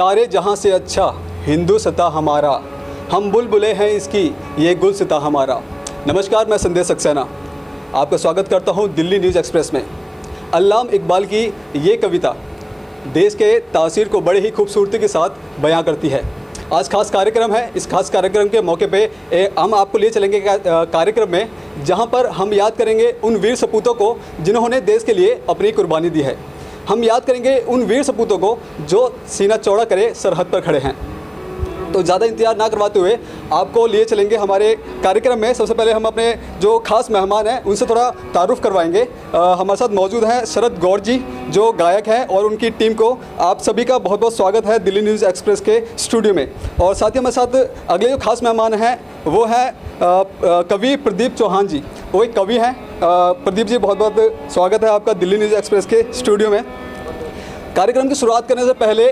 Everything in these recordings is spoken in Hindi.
सारे जहां से अच्छा हिंदुस्तां हमारा, हम बुलबुलें हैं इसकी ये गुलसितां हमारा। नमस्कार, मैं संदेश सक्सेना आपका स्वागत करता हूं दिल्ली न्यूज़ एक्सप्रेस में। अल्लामा इकबाल की ये कविता देश के तासीर को बड़े ही खूबसूरती के साथ बयां करती है। आज खास कार्यक्रम है। इस खास कार्यक्रम के मौके पे हम आपको ले चलेंगे कार्यक्रम में, जहां पर हम याद करेंगे उन वीर सपूतों को जिन्होंने देश के लिए अपनी कुर्बानी दी है। हम याद करेंगे उन वीर सपूतों को जो सीना चौड़ा करे सरहद पर खड़े हैं। तो ज़्यादा इंतजार ना करवाते हुए आपको लिए चलेंगे हमारे कार्यक्रम में। सबसे पहले हम अपने जो खास मेहमान हैं उनसे थोड़ा तारुफ करवाएंगे। हमारे साथ मौजूद हैं शरद गौड़ जी, जो गायक हैं, और उनकी टीम को आप सभी का बहुत बहुत स्वागत है दिल्ली न्यूज़ एक्सप्रेस के स्टूडियो में। और साथ ही हमारे साथ अगले जो खास मेहमान हैं वो हैं कवि प्रदीप चौहान जी। वो एक कवि हैं। प्रदीप जी, बहुत बहुत स्वागत है आपका दिल्ली न्यूज़ एक्सप्रेस के स्टूडियो में। कार्यक्रम की शुरुआत करने से पहले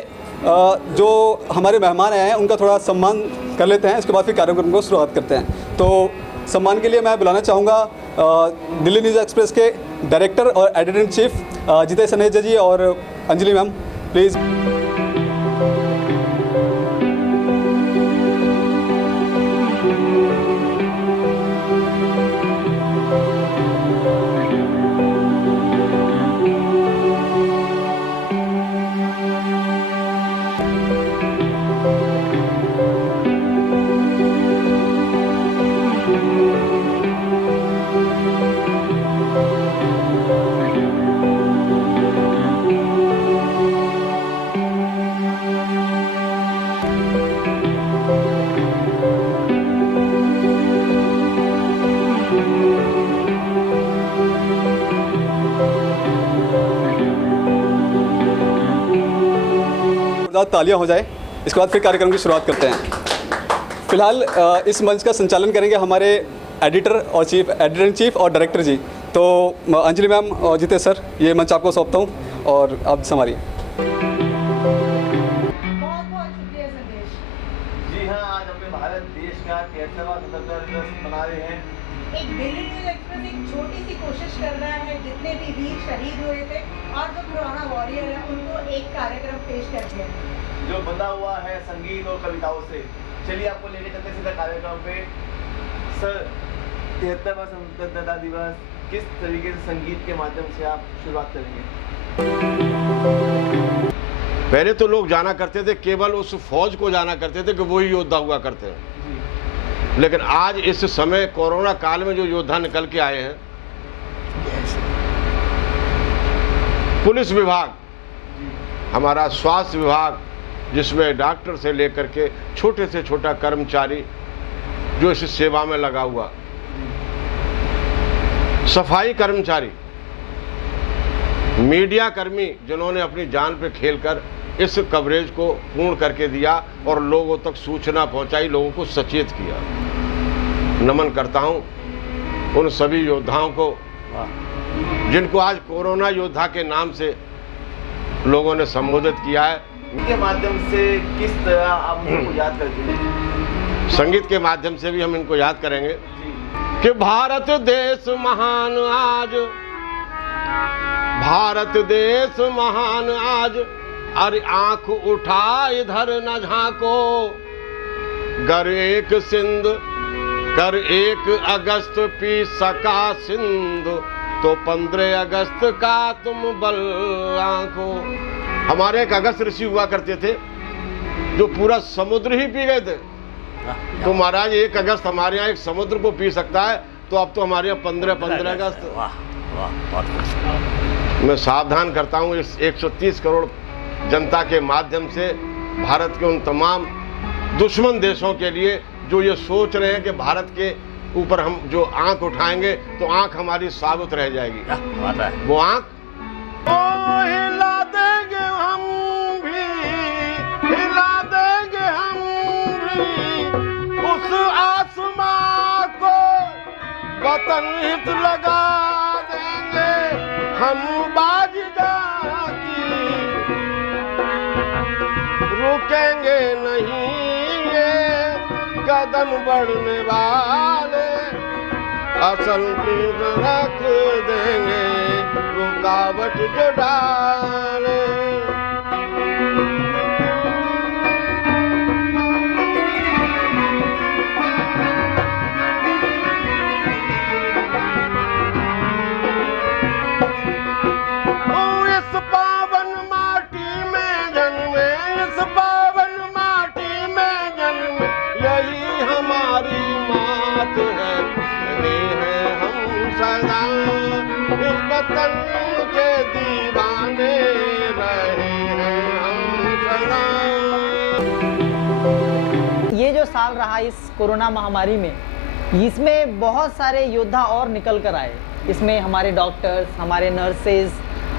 जो हमारे मेहमान आए हैं उनका थोड़ा सम्मान कर लेते हैं, इसके बाद फिर कार्यक्रम को शुरुआत करते हैं। तो सम्मान के लिए मैं बुलाना चाहूँगा दिल्ली न्यूज़ एक्सप्रेस के डायरेक्टर और editor in chief Jitesh Saneja जी और अंजलि मैम, प्लीज़। तालियां हो जाए, इसके बाद फिर कार्यक्रम की शुरुआत करते हैं। फिलहाल इस मंच का संचालन करेंगे हमारे एडिटर इन चीफ और डायरेक्टर जी। तो अंजलि मैम और जितेश सर, ये मंच आपको सौंपता हूँ और आप संभालिए। बहुत बहुत शुक्रिया संदेश जी। हाँ, आज अपने भारत देश का 73वां स्वतंत्रता दिवस मना रहे हैं। एक दिल्ली न्यूज़ एक्सप्रेस एक छोटी सी कोशिश कर रहा है, जितने भी वीर शहीद हुए थे और जो पुराना वॉरियर है उनको एक कार्यक्रम पेश करके जो बंधा हुआ है संगीत और कविताओं से। चलिए आपको लेके चलते सीधा कार्यक्रम पे। सर, 73वां स्वतंत्रता दिवस किस तरीके से संगीत के माध्यम से आप शुरुआत करेंगे? पहले तो लोग जाना करते थे, केवल उस फौज को जाना करते थे कि वही योद्धा हुआ करते हैं। लेकिन आज इस समय कोरोना काल में जो योद्धा निकल के आए हैं, पुलिस विभाग, हमारा स्वास्थ्य विभाग, जिसमें डॉक्टर से लेकर के छोटे से छोटा कर्मचारी जो इस सेवा में लगा हुआ, सफाई कर्मचारी, मीडिया कर्मी जिन्होंने अपनी जान पे खेलकर इस कवरेज को पूर्ण करके दिया और लोगों तक सूचना पहुंचाई, लोगों को सचेत किया। नमन करता हूं उन सभी योद्धाओं को जिनको आज कोरोना योद्धा के नाम से लोगों ने संबोधित किया है। इनके माध्यम से किस तरह आप उनको याद करते हैं? संगीत के माध्यम से भी हम इनको याद करेंगे कि भारत देश महान आज, भारत देश महान आज, अरे आंख उठा इधर न झांको, गर एक सिंध कर 1 अगस्त पी सका सिंध, तो 15 अगस्त का तुम बल आंखो। हमारे एक अगस्त ऋषि हुआ करते थे जो पूरा समुद्र ही पी गए थे। तो महाराज 1 अगस्त हमारे यहाँ एक समुद्र को पी सकता है, तो अब तो हमारे यहाँ 15 अगस्त। मैं सावधान करता हूँ इस 130 करोड़ जनता के माध्यम से भारत के उन तमाम दुश्मन देशों के लिए जो ये सोच रहे हैं कि भारत के ऊपर हम जो आंख उठाएंगे तो आंख हमारी साबुत रह जाएगी। वो आंख हिला देंगे हम भी, हिला देंगे हम भी, उस आसमां को वतन हित लगा देंगे हम, बाजीगर की रुकेंगे नहीं ये कदम बढ़ने वाले, असल पीर रख देंगे रुकावट जो डाले। है, हैं हम सदा इस वतन के दीवाने रहे हैं हम सदा। ये जो साल रहा इस कोरोना महामारी में, इसमें बहुत सारे योद्धा और निकल कर आए। इसमें हमारे डॉक्टर्स, हमारे नर्सेज,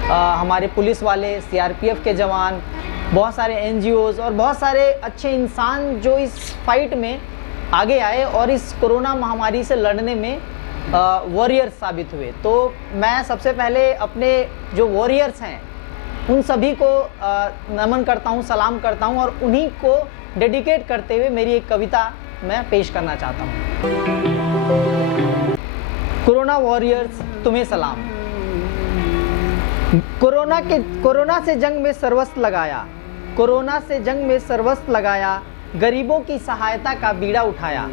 हमारे पुलिस वाले, सीआरपीएफ के जवान, बहुत सारे एनजीओज और बहुत सारे अच्छे इंसान जो इस फाइट में आगे आए और इस कोरोना महामारी से लड़ने में वॉरियर्स साबित हुए। तो मैं सबसे पहले अपने जो वॉरियर्स हैं उन सभी को नमन करता हूं, सलाम करता हूं और उन्हीं को डेडिकेट करते हुए मेरी एक कविता मैं पेश करना चाहता हूं। कोरोना वॉरियर्स तुम्हें सलाम। कोरोना से जंग में सर्वस्व लगाया, कोरोना से जंग में सर्वस्व लगाया, गरीबों की सहायता का बीड़ा उठाया।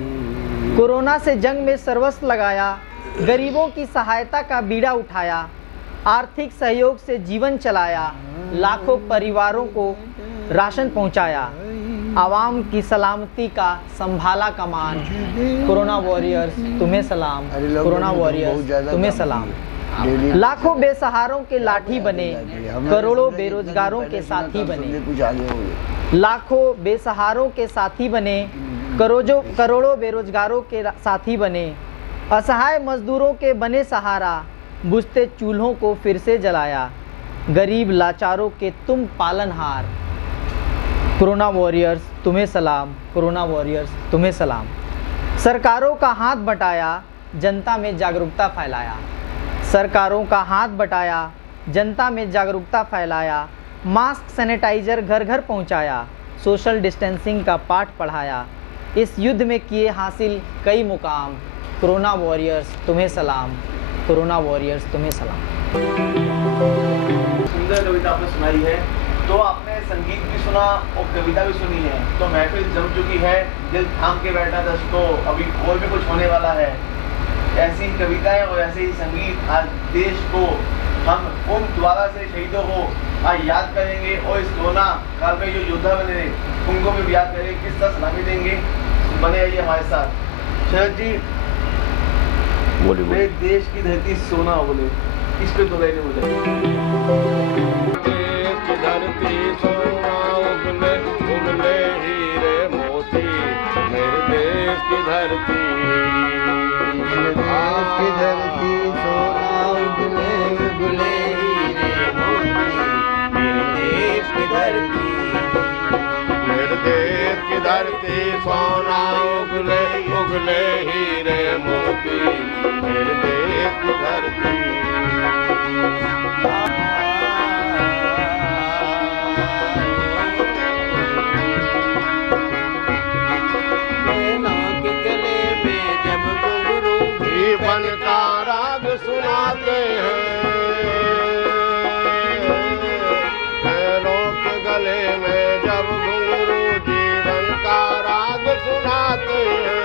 कोरोना से जंग में सर्वस्व लगाया, गरीबों की सहायता का बीड़ा उठाया, आर्थिक सहयोग से जीवन चलाया, लाखों परिवारों को राशन पहुंचाया, आवाम की सलामती का संभाला कमान। कोरोना वॉरियर्स तुम्हें सलाम, कोरोना वॉरियर्स तुम्हें सलाम। लाखों बेसहारों के लाठी बने, करोड़ों बेरोजगारों के साथी बने। लाखों बेसहारों के साथी बने, करोड़ों बेरोजगारों के साथी बने। असहाय मजदूरों के बने सहारा, बुझते चूल्हों को फिर से जलाया। गरीब लाचारों के तुम पालनहार। कोरोना वॉरियर्स तुम्हें सलाम, कोरोना वॉरियर्स तुम्हें सलाम। सरकारों का हाथ बटाया, जनता में जागरूकता फैलाया। सरकारों का हाथ बटाया, जनता में जागरूकता फैलाया। मास्क सैनिटाइजर घर घर पहुंचाया, सोशल डिस्टेंसिंग का पाठ पढ़ाया। इस युद्ध में किए हासिल कई मुकाम। कोरोना वॉरियर्स तुम्हें सलाम, कोरोना वॉरियर्स तुम्हें सलाम। सुंदर कविता आपने सुनाई है, तो आपने संगीत भी सुना और कविता भी सुनी है, तो महफिल जम चुकी है। दिल थाम के बैठा दोस्तों, अभी और भी कुछ होने वाला है। ऐसी कविताएं और ऐसे ही संगीत आज देश को, हम उन द्वारा से शहीदों को आज याद करेंगे और इस कोरोना काल में जो योद्धा बने उनको भी याद करेंगे, किस तरह सलामी देंगे। बने रहिए हमारे साथ। शरद जी बोलिए। देश की धरती सोना बोले, इस पे दो लाइनें बोले। देश की धरती सोना उगले उगले हीरे मोती, मेरे देश की धरती, देश की धरती सोना उगले उगले हीरे मोती, मेरे देश की धरती, मेरे देश की धरती सोना उगले उगले हीरे मोती, मेरे देश की धरती। जीवन का राग सुनाते हैं, पैरों के गले में जब घुंघरू जीवन का राग सुनाते हैं।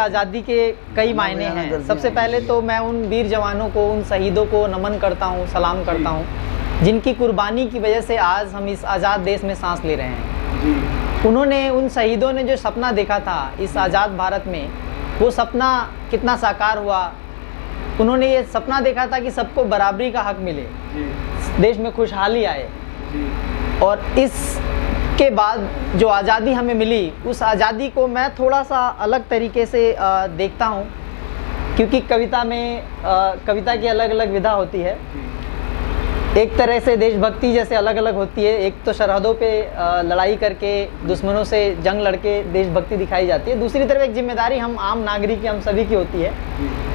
आज़ादी के कई मायने हैं। सबसे पहले तो मैं उन वीर जवानों को, उन शहीदों को नमन करता हूं, सलाम करता हूं, जिनकी कुर्बानी की वजह से आज हम इस आज़ाद देश में सांस ले रहे हैं। उन्होंने, उन शहीदों ने जो सपना देखा था इस आज़ाद भारत में, वो सपना कितना साकार हुआ। उन्होंने ये सपना देखा था कि सबको बराबरी का हक मिले, देश में खुशहाली आए। और इसके बाद जो आज़ादी हमें मिली, उस आज़ादी को मैं थोड़ा सा अलग तरीके से देखता हूँ, क्योंकि कविता में कविता की अलग अलग विधा होती है। एक तरह से देशभक्ति जैसे अलग अलग होती है। एक तो सरहदों पे लड़ाई करके दुश्मनों से जंग लड़के देशभक्ति दिखाई जाती है, दूसरी तरफ एक जिम्मेदारी हम आम नागरिक हम सभी की होती है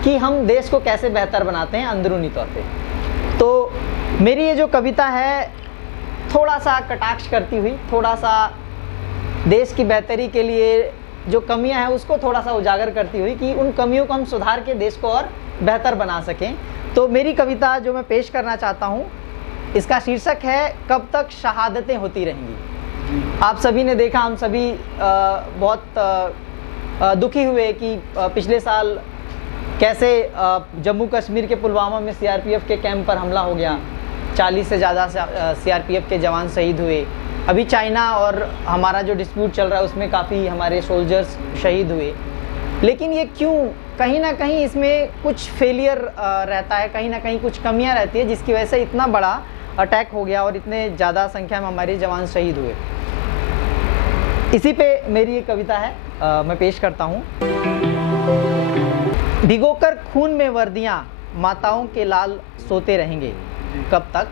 कि हम देश को कैसे बेहतर बनाते हैं अंदरूनी तौर पे। तो मेरी ये जो कविता है थोड़ा सा कटाक्ष करती हुई, थोड़ा सा देश की बेहतरी के लिए जो कमियां हैं उसको थोड़ा सा उजागर करती हुई कि उन कमियों को हम सुधार के देश को और बेहतर बना सकें। तो मेरी कविता जो मैं पेश करना चाहता हूँ, इसका शीर्षक है कब तक शहादतें होती रहेंगी। आप सभी ने देखा, हम सभी बहुत दुखी हुए कि पिछले साल कैसे जम्मू कश्मीर के पुलवामा में सीआरपीएफ के कैंप पर हमला हो गया, 40 से ज़्यादा सीआरपीएफ के जवान शहीद हुए। अभी चाइना और हमारा जो डिस्प्यूट चल रहा है उसमें काफ़ी हमारे सोल्जर्स शहीद हुए। लेकिन ये क्यों, कहीं ना कहीं इसमें कुछ फेलियर रहता है, कहीं ना कहीं कुछ कमियां रहती है, जिसकी वजह से इतना बड़ा अटैक हो गया और इतने ज़्यादा संख्या में हमारे जवान शहीद हुए। इसी पे मेरी ये कविता है, मैं पेश करता हूँ। भिगोकर खून में वर्दियाँ माताओं के लाल सोते रहेंगे कब तक।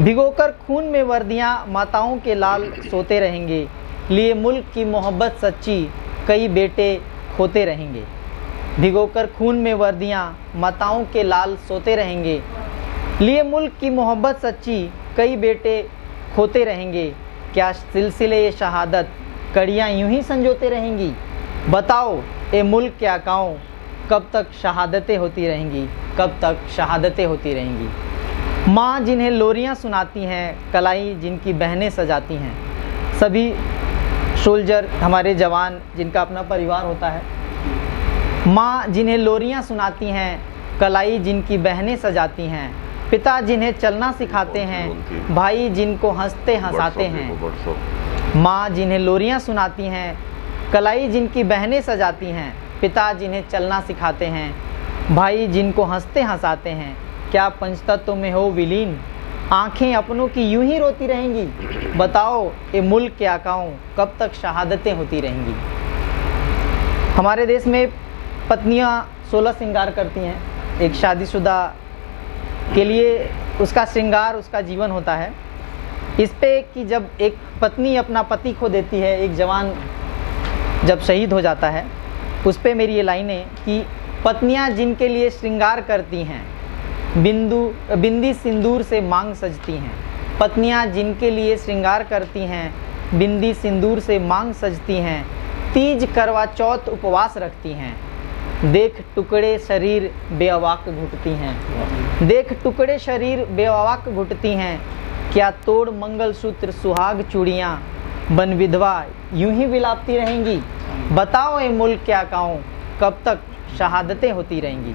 भिगोकर खून में वर्दियाँ माताओं के लाल सोते रहेंगे, लिए मुल्क की मोहब्बत सच्ची कई बेटे खोते रहेंगे। भिगोकर खून में वर्दियाँ माताओं के लाल सोते रहेंगे, लिए मुल्क की मोहब्बत सच्ची कई बेटे खोते रहेंगे। क्या सिलसिले ये शहादत कड़ियाँ यूं ही संजोते रहेंगी। बताओ ए मुल्क क्या गाँव कब तक शहादतें होती रहेंगी, कब तक शहादतें होती रहेंगी। माँ जिन्हें लोरियाँ सुनाती हैं, कलाई जिनकी बहनें सजाती हैं। सभी सोल्जर, हमारे जवान जिनका अपना परिवार होता है। माँ जिन्हें लोरियाँ सुनाती हैं, कलाई जिनकी बहनें सजाती हैं। पिता जिन्हें चलना सिखाते हैं, भाई जिनको हंसते हंसाते हैं। माँ जिन्हें लोरियाँ सुनाती हैं, कलाई जिनकी बहनें सजाती हैं। पिता जिन्हें चलना सिखाते हैं, भाई जिनको हंसते हंसाते हैं। क्या पंचतत्व में हो विलीन, आंखें अपनों की यूं ही रोती रहेंगी। बताओ ये मुल्क क्या गाँव कब तक शहादतें होती रहेंगी। हमारे देश में पत्नियां 16 श्रृंगार करती हैं। एक शादीशुदा के लिए उसका श्रृंगार उसका जीवन होता है। इस पे कि जब एक पत्नी अपना पति खो देती है, एक जवान जब शहीद हो जाता है, उस पे मेरी ये लाइन है कि पत्नियां जिनके लिए श्रृंगार करती हैं, बिंदी सिंदूर से मांग सजती हैं। पत्नियां जिनके लिए श्रृंगार करती हैं, बिंदी सिंदूर से मांग सजती हैं। तीज करवा चौथ उपवास रखती हैं। देख टुकड़े शरीर बेअवाक घुटती हैं। देख टुकड़े शरीर बेअवाक घुटती हैं। क्या तोड़ मंगलसूत्र सुहाग चूड़ियाँ, बन विधवा यूं ही विलापती रहेंगी। बताओ ये मुल्क क्या गाँव कब तक शहादतें होती रहेंगी।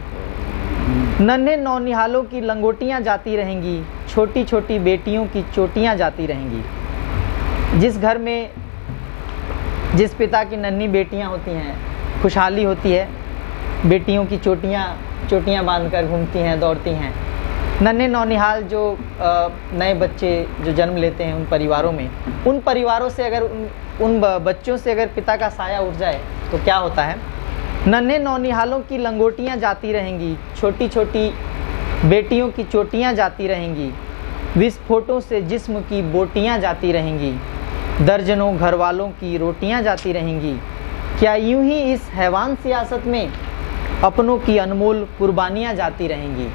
नन्हे नौनिहालों की लंगोटियाँ जाती रहेंगी, छोटी छोटी बेटियों की चोटियाँ जाती रहेंगी। जिस घर में जिस पिता की नन्ही बेटियाँ होती हैं, खुशहाली होती है। बेटियों की चोटियाँ बांधकर घूमती हैं, दौड़ती हैं। नन्हे नौनिहाल जो नए बच्चे जो जन्म लेते हैं उन परिवारों में, उन परिवारों से अगर उन बच्चों से अगर पिता का साया उठ जाए तो क्या होता है। नन्हे नौनिहालों की लंगोटियाँ जाती रहेंगी, छोटी छोटी बेटियों की चोटियाँ जाती रहेंगी। विस्फोटों से जिस्म की बोटियाँ जाती रहेंगी, दर्जनों घर वालों की रोटियाँ जाती रहेंगी। क्या यूं ही इस हैवान सियासत में अपनों की अनमोल कुर्बानियाँ जाती रहेंगी।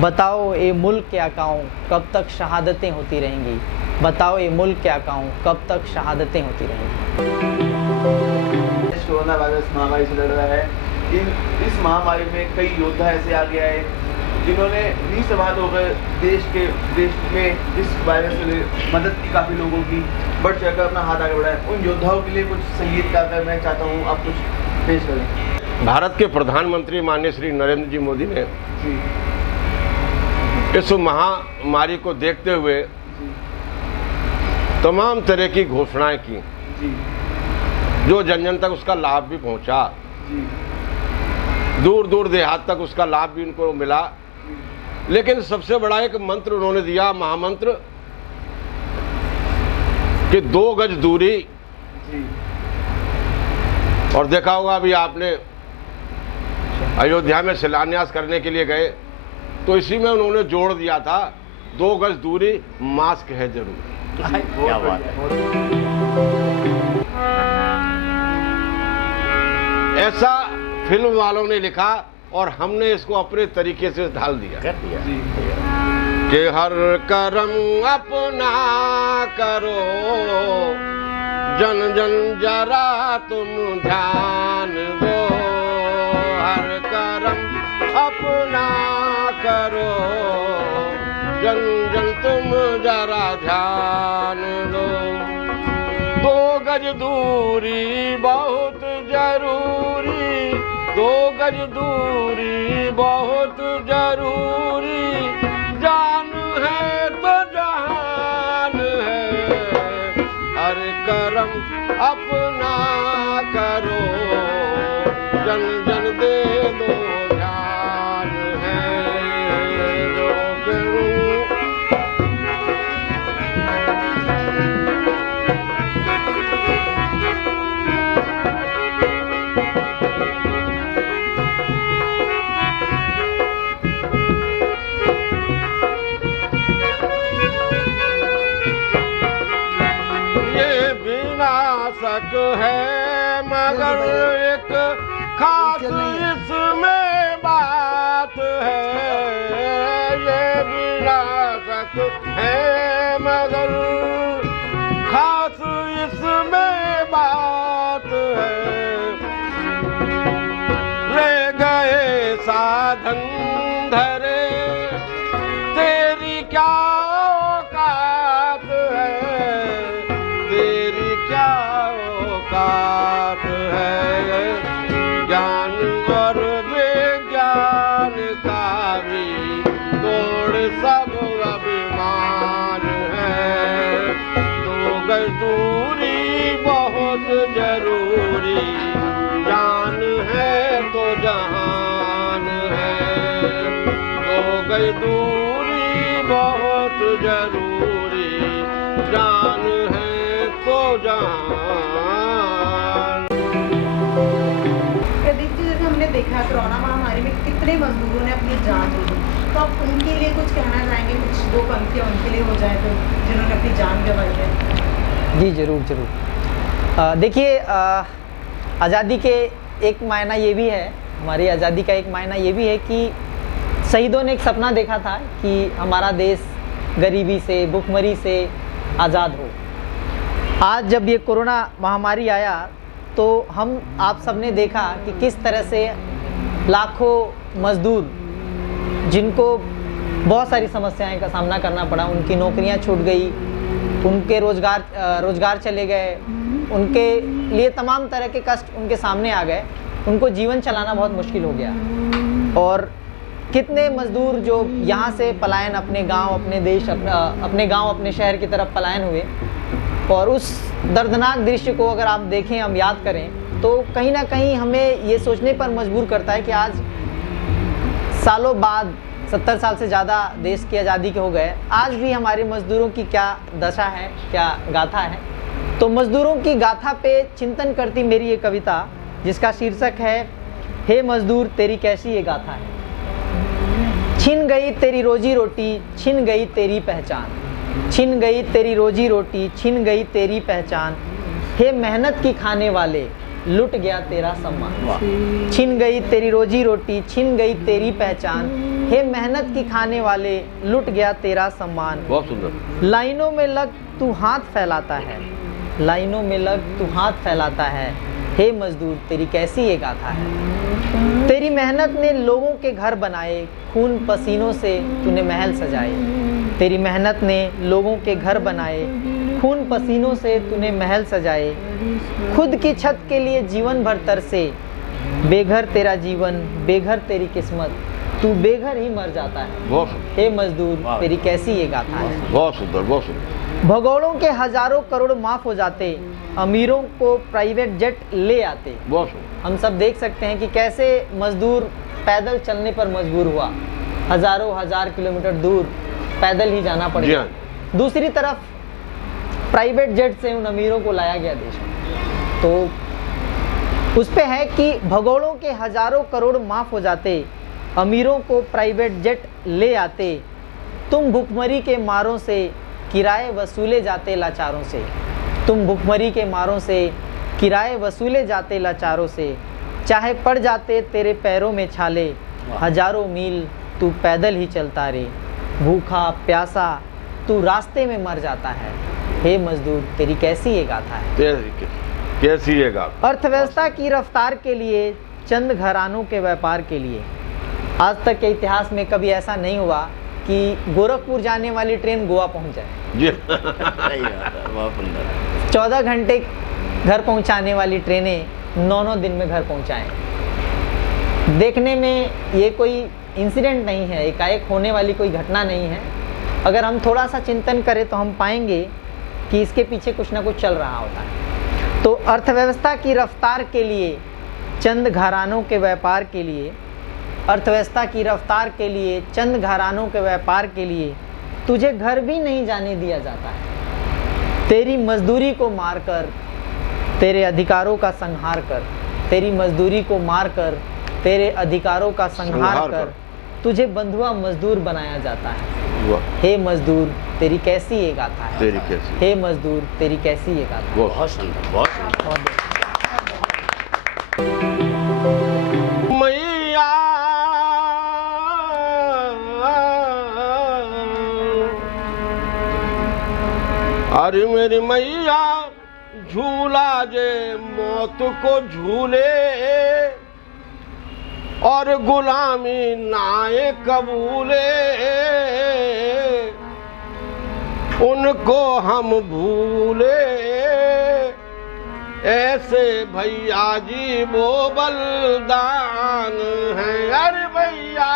बताओ ये मुल्क क्या गाँव कब तक शहादतें होती रहेंगी। बताओ ये मुल्क क्या गाँव कब तक शहादतें होती रहेंगी। कोरोना वायरस महामारी से लड़ रहा है। इस महामारी में कई योद्धा ऐसे आ गया है जिन्होंने निस्वार्थ होकर देश में इस वायरस से मदद की, काफ़ी लोगों की बढ़ चढ़कर अपना हाथ आगे बढ़ाया। उन योद्धाओं के लिए कुछ संगीत गाकर मैं चाहता हूँ आप कुछ पेश करें। भारत के प्रधानमंत्री माननीय श्री नरेंद्र जी मोदी ने इस महामारी को देखते हुए तमाम तरह की घोषणाएं की, जो जन जन तक उसका लाभ भी पहुंचा। दूर दूर देहात तक उसका लाभ भी उनको मिला। लेकिन सबसे बड़ा एक मंत्र उन्होंने दिया, महामंत्र, कि 2 गज दूरी। और देखा होगा अभी आपने अयोध्या में शिलान्यास करने के लिए गए तो इसी में उन्होंने जोड़ दिया था 2 गज दूरी, मास्क है जरूर। क्या बात है। ऐसा फिल्म वालों ने लिखा और हमने इसको अपने तरीके से ढाल दिया कर दिया। कि हर कर्म अपना करो, जन जन जरा तुम ध्यान दो। हर कर्म अपना करो, जन जन तुम जरा ध्यान दो। 2 गज दूरी बहुत जरूरी, 2 गज दूरी बहुत जरूरी। जान है तो जहान है, हर कर्म अपना करो, जन जन दे दो ध्यान है जो करूं। विनाशक है मगर एक खास इसमें बात है। ये विनाशक है मगर खास इसमें बात है। ले गए साधन धरे, तेरी क्या औकात है, तेरी क्या औकात है। ज्ञान और विज्ञान का भी तोड़ सब अभिमान है। 2 गज दूरी बहुत जरूरी, जान है तो जहान है। 2 गज दूरी बहुत जरूरी, जान है तो जहान। प्रदीप जी, जैसे हमने देखा कोरोना महामारी में कितने मजदूरों ने अपनी जान दी, तो आप उनके लिए कुछ कहना चाहेंगे? कुछ 2 पंक्तियां उनके लिए हो जाए तो, जिन्होंने अपनी जान गंवाई है। जी जरूर जरूर। देखिए, आज़ादी के एक मायना ये भी है, हमारी आज़ादी का एक मायना ये भी है कि शहीदों ने एक सपना देखा था कि हमारा देश गरीबी से, भूखमरी से आज़ाद हो। आज जब ये कोरोना महामारी आया तो हम आप सब ने देखा कि किस तरह से लाखों मज़दूर, जिनको बहुत सारी समस्याएं का सामना करना पड़ा, उनकी नौकरियां छूट गई, उनके रोज़गार चले गए, उनके लिए तमाम तरह के कष्ट उनके सामने आ गए, उनको जीवन चलाना बहुत मुश्किल हो गया। और कितने मज़दूर जो यहाँ से पलायन अपने गांव, अपने देश, अपने गांव, अपने शहर की तरफ पलायन हुए, और उस दर्दनाक दृश्य को अगर आप देखें, हम याद करें, तो कहीं ना कहीं हमें ये सोचने पर मजबूर करता है कि आज सालों बाद, 70 साल से ज़्यादा देश की आज़ादी के हो गए, आज भी हमारे मज़दूरों की क्या दशा है, क्या गाथा है। तो मज़दूरों की गाथा पे चिंतन करती मेरी ये कविता, जिसका शीर्षक है हे मज़दूर तेरी कैसी ये गाथा है। छिन गई तेरी रोजी रोटी, छिन गई तेरी पहचान, छिन गई तेरी रोजी रोटी, छिन गई तेरी पहचान। हे मेहनत की खाने वाले, लुट गया तेरा सम्मान। छिन गई तेरी रोजी रोटी, छिन गई तेरी पहचान। हे मेहनत की खाने वाले, लुट गया तेरा सम्मान। बहुत सुंदर। लाइनों में लग तू हाथ फैलाता है, लाइनों में लग तू हाथ फैलाता है। हे मजदूर तेरी कैसी ये गाथा है। तेरी मेहनत ने लोगों के घर बनाए, खून पसीनों से तूने महल सजाए। तेरी मेहनत ने लोगों के घर बनाए, खून पसीनों से तूने महल सजाए। खुद की छत के लिए जीवन भर तरसे, बेघर तेरा जीवन, बेघर तेरी किस्मत, तू बेघर ही मर जाता है। हे मजदूर तेरी कैसी ये गाथा है। बहुत सुंदर, बहुत सुंदर। भगोड़ों के हजारों करोड़ माफ हो जाते, अमीरों को प्राइवेट जेट ले आते। बहुत सुंदर। हम सब देख सकते हैं कि कैसे मजदूर पैदल चलने पर मजबूर हुआ, हजारों हजार किलोमीटर दूर पैदल ही जाना पड़ गया। दूसरी तरफ प्राइवेट जेट से उन अमीरों को लाया गया देश में। तो उस पे है कि भगोड़ों के हजारों करोड़ माफ हो जाते, अमीरों को प्राइवेट जेट ले आते। तुम भुखमरी के मारों से किराए वसूले जाते लाचारों से, तुम भुखमरी के मारों से किराए वसूले जाते लाचारों से, चाहे पड़ जाते तेरे पैरों में छाले, हजारों मील तू पैदल ही चलता रे, भूखा प्यासा तू रास्ते में मर जाता है, हे मजदूर तेरी कैसी ये गाथा है। कैसी ये गाथा। अर्थव्यवस्था की रफ्तार के लिए, चंद घरानों के व्यापार के लिए। आज तक के इतिहास में कभी ऐसा नहीं हुआ कि गोरखपुर जाने वाली ट्रेन गोवा पहुंच जाए। जी 14 घंटे घर पहुंचाने वाली ट्रेनें 9-9 दिन में घर पहुंचाएं। देखने में ये कोई इंसिडेंट नहीं है, एकाएक होने वाली कोई घटना नहीं है। अगर हम थोड़ा सा चिंतन करें तो हम पाएंगे कि इसके पीछे कुछ ना कुछ चल रहा होता है। तो अर्थव्यवस्था की रफ्तार के लिए, चंद घरानों के व्यापार के लिए, अर्थव्यवस्था की रफ्तार के लिए, चंद घरानों के व्यापार के लिए तुझे घर भी नहीं जाने दिया जाता है। तेरी मजदूरी को मारकर तेरे अधिकारों का संहार कर, तेरी मजदूरी को मारकर तेरे अधिकारों का संहार कर तुझे बंधुआ मजदूर बनाया जाता है। हे मजदूर तेरी कैसी ये गाथा है, तेरी कैसी। हे मजदूर तेरी कैसी ये गाथा है। बहुत सुंदर, बहुत सुंदर। मैया अरे मेरी मैया झूला जे मौत को झूले और गुलामी नाए कबूले, उनको हम भूले ऐसे भैया जी वो बलिदान है। अरे भैया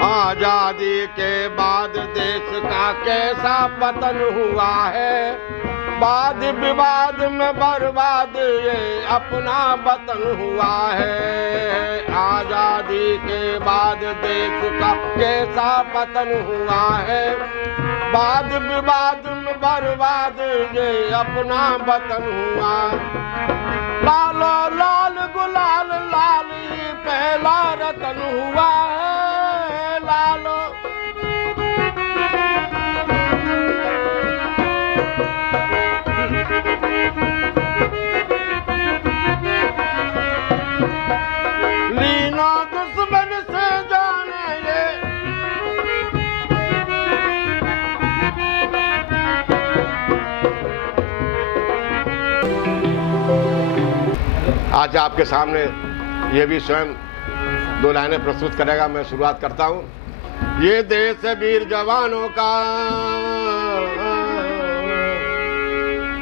आजादी के बाद देश का कैसा पतन हुआ है, वाद विवाद में बर्बाद ये अपना वतन हुआ है। आजादी के बाद देश का कैसा पतन हुआ है, वाद विवाद में बर्बाद ये अपना वतन हुआ। लालो लाल गुलाल लाल ये पहला रतन हुआ है। लालो लीना दुश्मन से जाने ये आज आपके सामने ये भी स्वयं 2 लाइनें प्रस्तुत करेगा। मैं शुरुआत करता हूँ। ये देश वीर जवानों का,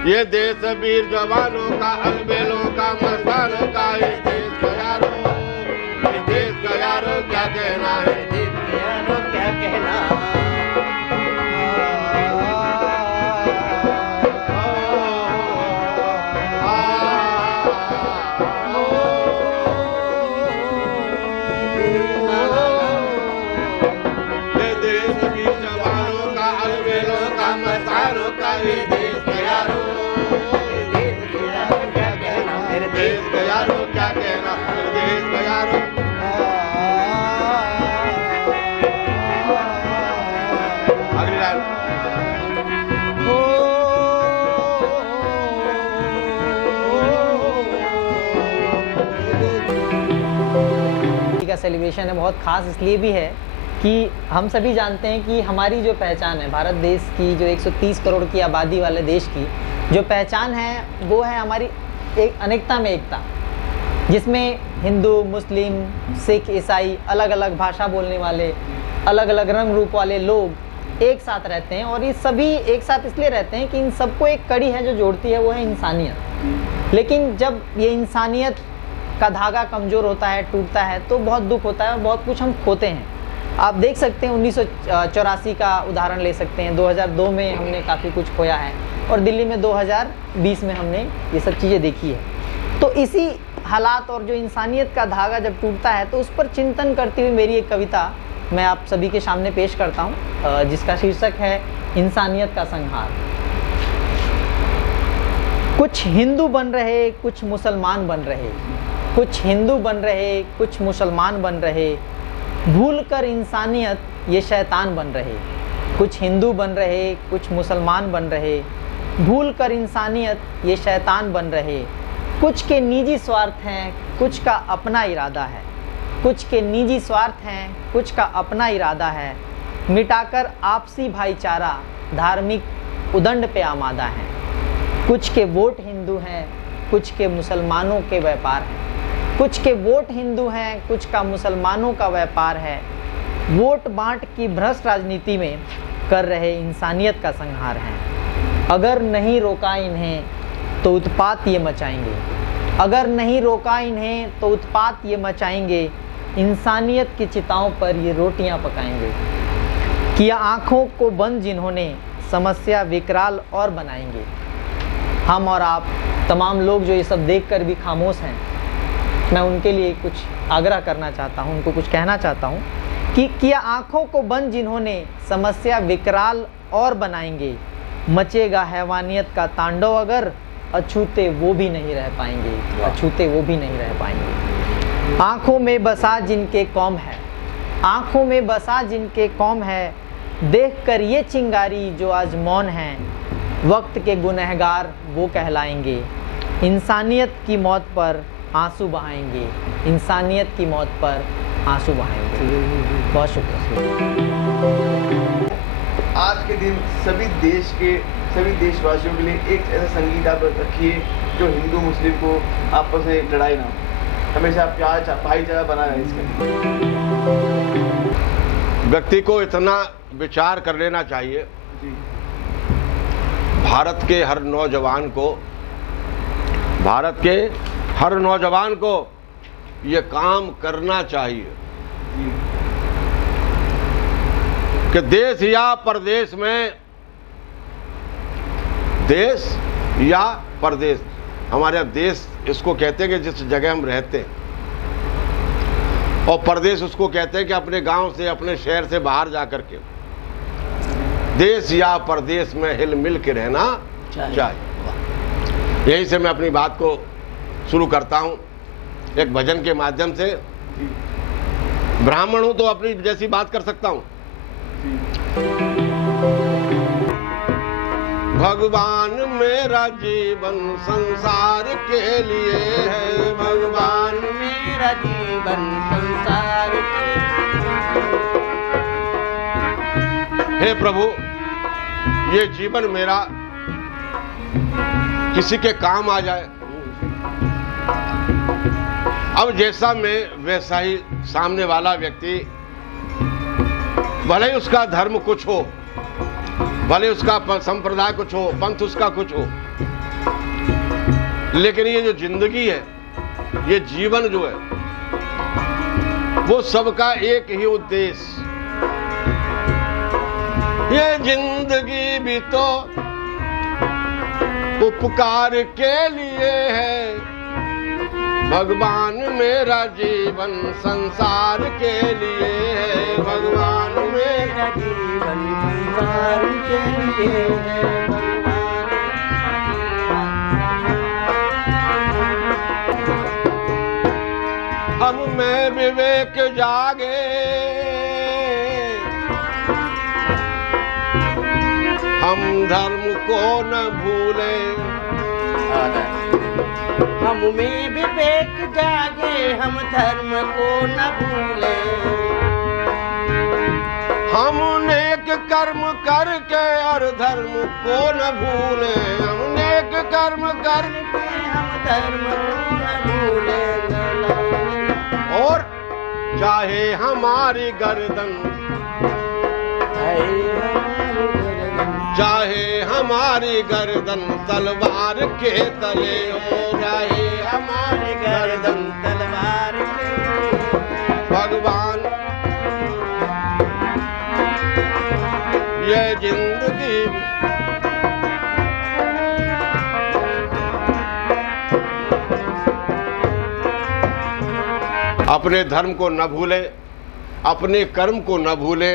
ये देश वीर जवानों का, अलबेलों का, मस्तानों का, ये देश का यारो, ये देश का यारो क्या कहना है, देश के यारो क्या कहना। ये देश वीर जवानों का, अलबेलों का, मस्तानों का, ये देश का यारो, देश के यारो क्या कहना, मेरे देश का यारो क्या कहना, देश का यारो। अगली लाइन। का सेलिब्रेशन है बहुत खास इसलिए भी है कि हम सभी जानते हैं कि हमारी जो पहचान है भारत देश की, जो 130 करोड़ की आबादी वाले देश की जो पहचान है वो है हमारी एक अनेकता में एकता, जिसमें हिंदू, मुस्लिम, सिख, ईसाई, अलग अलग भाषा बोलने वाले, अलग अलग रंग रूप वाले लोग एक साथ रहते हैं। और ये सभी एक साथ इसलिए रहते हैं कि इन सबको एक कड़ी है जो जोड़ती है, वो है इंसानियत। लेकिन जब ये इंसानियत का धागा कमज़ोर होता है, टूटता है, तो बहुत दुख होता है और बहुत कुछ हम खोते हैं। आप देख सकते हैं 1984 का उदाहरण ले सकते हैं, 2002 में हमने काफ़ी कुछ खोया है और दिल्ली में 2020 में हमने ये सब चीज़ें देखी है। तो इसी हालात और जो इंसानियत का धागा जब टूटता है तो उस पर चिंतन करती हुई मेरी एक कविता मैं आप सभी के सामने पेश करता हूँ, जिसका शीर्षक है इंसानियत का संहार। कुछ हिंदू बन रहे, कुछ मुसलमान बन रहे, कुछ हिंदू बन रहे, कुछ मुसलमान बन रहे, भूलकर इंसानियत ये शैतान बन रहे। कुछ हिंदू बन रहे, कुछ मुसलमान बन रहे, भूलकर इंसानियत ये शैतान बन रहे। कुछ के निजी स्वार्थ हैं, कुछ का अपना इरादा है। कुछ के निजी स्वार्थ हैं, कुछ का अपना इरादा है। मिटाकर आपसी भाईचारा धार्मिक उदंड पे आमादा है। कुछ के वोट हिंदू हैं, कुछ के मुसलमानों के व्यापार हैं। कुछ के वोट हिंदू हैं, कुछ का मुसलमानों का व्यापार है। वोट बांट की भ्रष्ट राजनीति में कर रहे इंसानियत का संहार है। अगर नहीं रोका इन्हें तो उत्पात ये मचाएंगे। अगर नहीं रोका इन्हें तो उत्पात ये मचाएंगे। इंसानियत की चिताओं पर ये रोटियां पकाएंगे। किया आँखों को बंद जिन्होंने, समस्या विकराल और बनाएंगे। हम और आप तमाम लोग जो ये सब देखकर भी खामोश हैं, मैं उनके लिए कुछ आग्रह करना चाहता हूँ, उनको कुछ कहना चाहता हूँ कि किया आँखों को बंद जिन्होंने, समस्या विकराल और बनाएंगे। मचेगा हैवानियत का तांडव अगर, अछूते वो भी नहीं रह पाएंगे। अछूते वो भी नहीं रह पाएंगे। आँखों में बसा जिनके कौम है, आँखों में बसा जिनके कौम है, देख कर ये चिंगारी जो आज मौन है। वक्त के गुनहगार वो कहलाएंगे। इंसानियत की मौत पर आंसू बहाएंगे। इंसानियत की मौत पर आंसू बहाएंगे। बहुत शुक्रिया। आज के दिन सभी देशवासियों के लिए एक ऐसा संगीत आप रखिए जो हिंदू मुस्लिम को आपस में लड़ाई ना हो, हमेशा प्यार भाईचारा बना रहे। इसके व्यक्ति को इतना विचार कर लेना चाहिए, भारत के हर नौजवान को ये काम करना चाहिए कि देश या परदेश में, देश या परदेश, हमारे यहाँ देश इसको कहते हैं कि जिस जगह हम रहते हैं, और परदेश उसको कहते हैं कि अपने गांव से, अपने शहर से बाहर जाकर के। देश या परदेश में हिल मिल के रहना चाहिए। यहीं से मैं अपनी बात को शुरू करता हूं एक भजन के माध्यम से। ब्राह्मण हूं तो अपनी जैसी बात कर सकता हूं। भगवान मेरा जीवन संसार के लिए है, भगवान मेरा जीवन संसार के हे प्रभु, ये जीवन मेरा किसी के काम आ जाए। अब जैसा मैं वैसा ही सामने वाला व्यक्ति, भले ही उसका धर्म कुछ हो, भले उसका संप्रदाय कुछ हो, पंथ उसका कुछ हो, लेकिन ये जो जिंदगी है, ये जीवन जो है, वो सबका एक ही उद्देश्य। ये जिंदगी भी तो उपकार के लिए है, भगवान मेरा जीवन संसार के लिए है, भगवान मेरा जीवन संसार के लिए है। हम में विवेक जागे, हम धर्म को न भूले, हम में विवेक जागे, हम धर्म को न भूले। हम नेक कर्म करके और धर्म को न भूले, हम नेक कर्म करके हम धर्म को न भूले। और चाहे हमारी गर्दन, चाहे हमारी गर्दन तलवार के तले हो, चाहे हमारी गर्दन तलवार के भगवान ये जिंदगी अपने धर्म को न भूले, अपने कर्म को न भूले,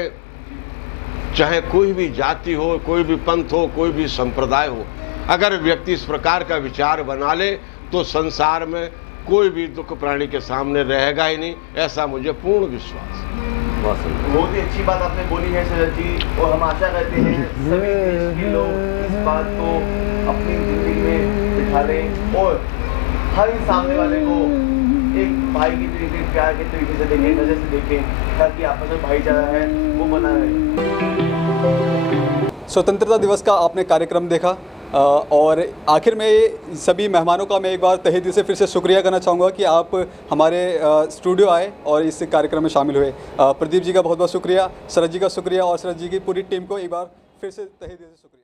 चाहे कोई भी जाति हो, कोई भी पंथ हो, कोई भी संप्रदाय हो, अगर व्यक्ति इस प्रकार का विचार बना ले तो संसार में कोई भी दुख प्राणी के सामने रहेगा ही नहीं, ऐसा मुझे पूर्ण विश्वास है। बहुत ही अच्छी बात आपने बोली है शरद जी, और हम आशा करते हैं सभी देश के लोग इस बात को अपनी जिंदगी में बिठा लें और हर सामने वाले को एक भाई की तरीके, प्यार के तरीके से देखें, नजर से देखें, ताकि आपस में भाईचारा है वो बना रहे। स्वतंत्रता दिवस का आपने कार्यक्रम देखा और आखिर में सभी मेहमानों का मैं एक बार तहे दिल से फिर से शुक्रिया करना चाहूँगा कि आप हमारे स्टूडियो आए और इस कार्यक्रम में शामिल हुए। प्रदीप जी का बहुत बहुत शुक्रिया, शरद जी का शुक्रिया और शरद जी की पूरी टीम को एक बार फिर से तहे दिल से शुक्रिया।